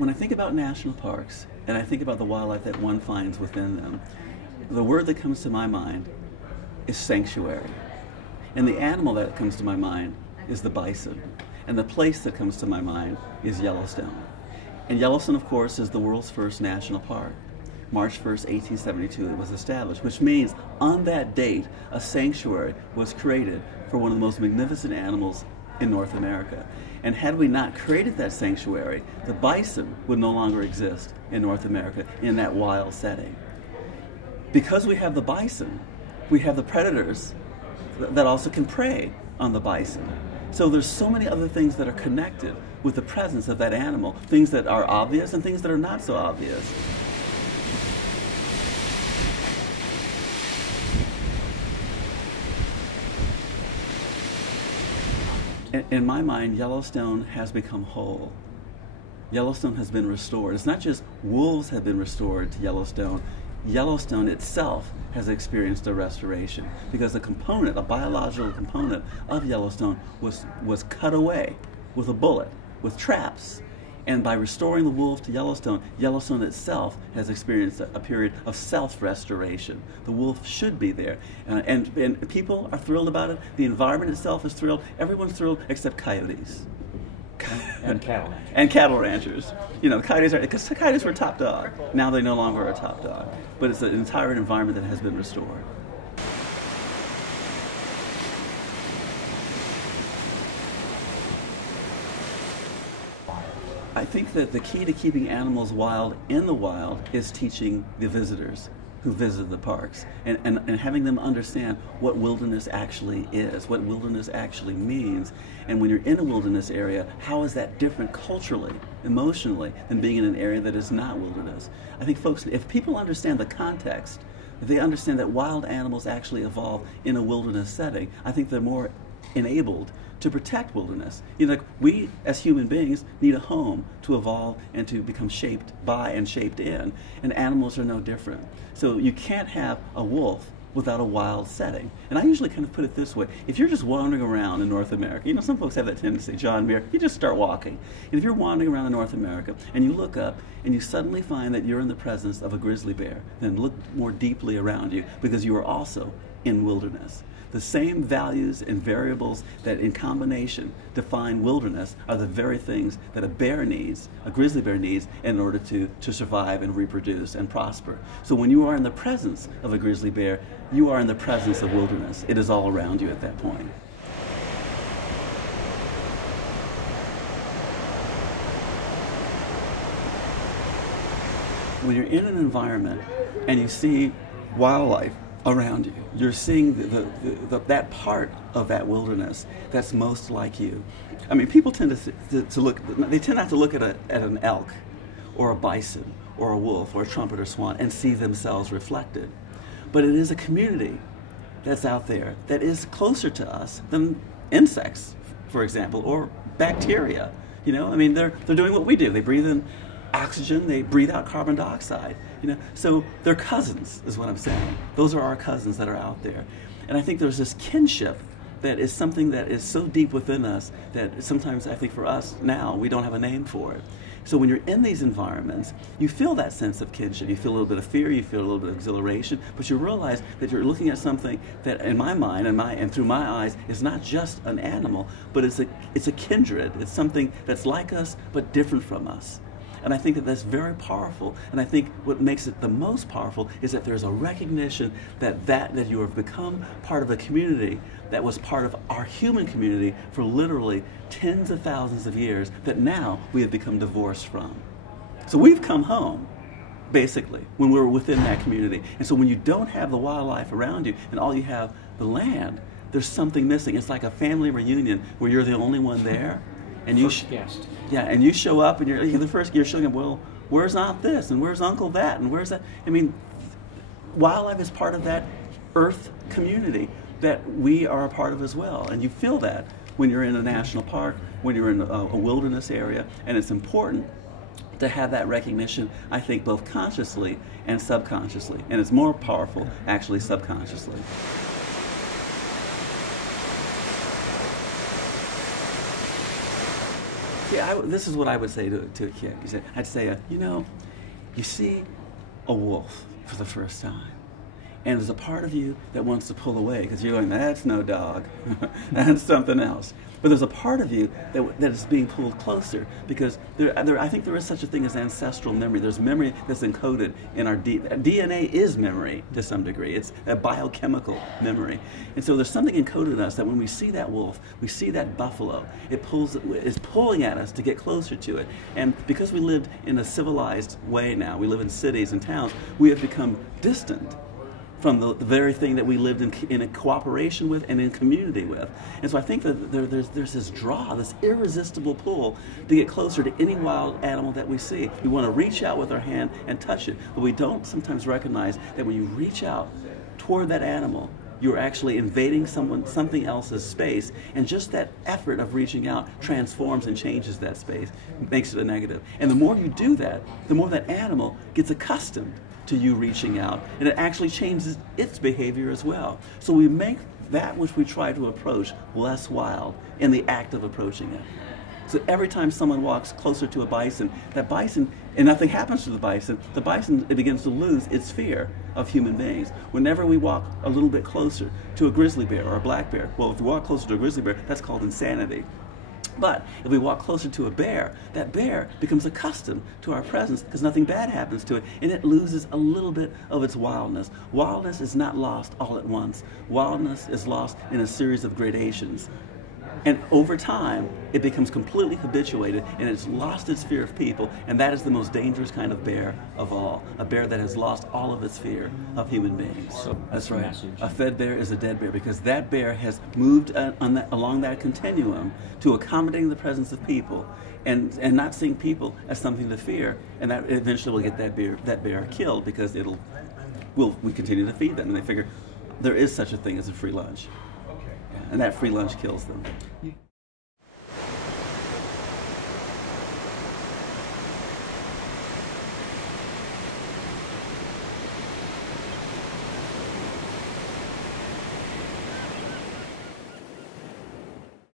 When I think about national parks, and I think about the wildlife that one finds within them, the word that comes to my mind is sanctuary. And the animal that comes to my mind is the bison. And the place that comes to my mind is Yellowstone. And Yellowstone, of course, is the world's first national park. March 1st, 1872, it was established, which means on that date, a sanctuary was created for one of the most magnificent animals in North America. And had we not created that sanctuary, the bison would no longer exist in North America in that wild setting. Because we have the bison, we have the predators that also can prey on the bison. So there's so many other things that are connected with the presence of that animal, things that are obvious and things that are not so obvious. In my mind, Yellowstone has become whole. Yellowstone has been restored. It's not just wolves have been restored to Yellowstone. Yellowstone itself has experienced a restoration because a component, a biological component of Yellowstone was cut away with a bullet, with traps. And by restoring the wolf to Yellowstone, Yellowstone itself has experienced a period of self-restoration. The wolf should be there. And people are thrilled about it. The environment itself is thrilled. Everyone's thrilled except coyotes. And cattle. And cattle ranchers. You know, coyotes are, because coyotes were top dog. Now they no longer are top dog. But it's an entire environment that has been restored. I think that the key to keeping animals wild in the wild is teaching the visitors who visit the parks and having them understand what wilderness actually is, what wilderness actually means. And when you're in a wilderness area, how is that different culturally, emotionally, than being in an area that is not wilderness? I think folks, if people understand the context, if they understand that wild animals actually evolve in a wilderness setting, I think they're more enabled to protect wilderness. You know, like we as human beings need a home to evolve and to become shaped by and shaped in, and animals are no different. So you can't have a wolf without a wild setting. And I usually kind of put it this way: if you're just wandering around in North America, you know, some folks have that tendency, John Muir, you just start walking. And if you're wandering around in North America and you look up and you suddenly find that you're in the presence of a grizzly bear, then look more deeply around you because you are also in wilderness. The same values and variables that in combination define wilderness are the very things that a bear needs, a grizzly bear needs, in order to survive and reproduce and prosper. So when you are in the presence of a grizzly bear, you are in the presence of wilderness. It is all around you at that point. When you're in an environment and you see wildlife around you, you're seeing that part of that wilderness that's most like you. I mean, people tend to look, they tend not to look at an elk or a bison or a wolf or a trumpet or swan and see themselves reflected. But it is a community that's out there that is closer to us than insects, for example, or bacteria. You know, I mean, they're doing what we do. They breathe in oxygen, they breathe out carbon dioxide. You know, so they're cousins, is what I'm saying. Those are our cousins that are out there. And I think there's this kinship that is something that is so deep within us that sometimes I think for us now, we don't have a name for it. So when you're in these environments, you feel that sense of kinship. You feel a little bit of fear, you feel a little bit of exhilaration, but you realize that you're looking at something that in my mind and through my eyes is not just an animal, but it's a kindred. It's something that's like us but different from us. And I think that that's very powerful. And I think what makes it the most powerful is that there's a recognition that you have become part of a community that was part of our human community for literally tens of thousands of years that now we have become divorced from. So we've come home, basically, when we're within that community. And so when you don't have the wildlife around you and all you have the land, there's something missing. It's like a family reunion where you're the only one there. And you and you show up and you're the first you're showing up, well, where's Aunt this and where's Uncle that and where's that? I mean, wildlife is part of that earth community that we are a part of as well. And you feel that when you're in a national park, when you're in a wilderness area, and it's important to have that recognition, I think, both consciously and subconsciously. And it's more powerful actually subconsciously. This is what I would say to a kid. I'd say, you know, you see a wolf for the first time, and there's a part of you that wants to pull away because you're going, that's no dog, that's something else. But there's a part of you that is being pulled closer because I think there is such a thing as ancestral memory. There's memory that's encoded in our DNA is memory to some degree. It's a biochemical memory. And so there's something encoded in us that when we see that wolf, we see that buffalo, it's pulling at us to get closer to it. And because we lived in a civilized way now, we live in cities and towns, we have become distant from the very thing that we lived in a cooperation with and in community with. And so I think that there's this draw, this irresistible pull to get closer to any wild animal that we see. We want to reach out with our hand and touch it, but we don't sometimes recognize that when you reach out toward that animal, you're actually invading something else's space, and just that effort of reaching out transforms and changes that space, makes it a negative. And the more you do that, the more that animal gets accustomed to you reaching out, and it actually changes its behavior as well. So we make that which we try to approach less wild in the act of approaching it. So every time someone walks closer to a bison, that bison, and nothing happens to the bison, it begins to lose its fear of human beings. Whenever we walk a little bit closer to a grizzly bear or a black bear, well, if we walk closer to a grizzly bear, that's called insanity. But if we walk closer to a bear, that bear becomes accustomed to our presence because nothing bad happens to it, and it loses a little bit of its wildness. Wildness is not lost all at once. Wildness is lost in a series of gradations. And over time, it becomes completely habituated, and it's lost its fear of people, and that is the most dangerous kind of bear of all, a bear that has lost all of its fear of human beings. So that's right. A fed bear is a dead bear because that bear has moved along that continuum to accommodating the presence of people and not seeing people as something to fear, and that eventually will get that bear killed because we continue to feed them, and they figure there is such a thing as a free lunch. And that free lunch kills them.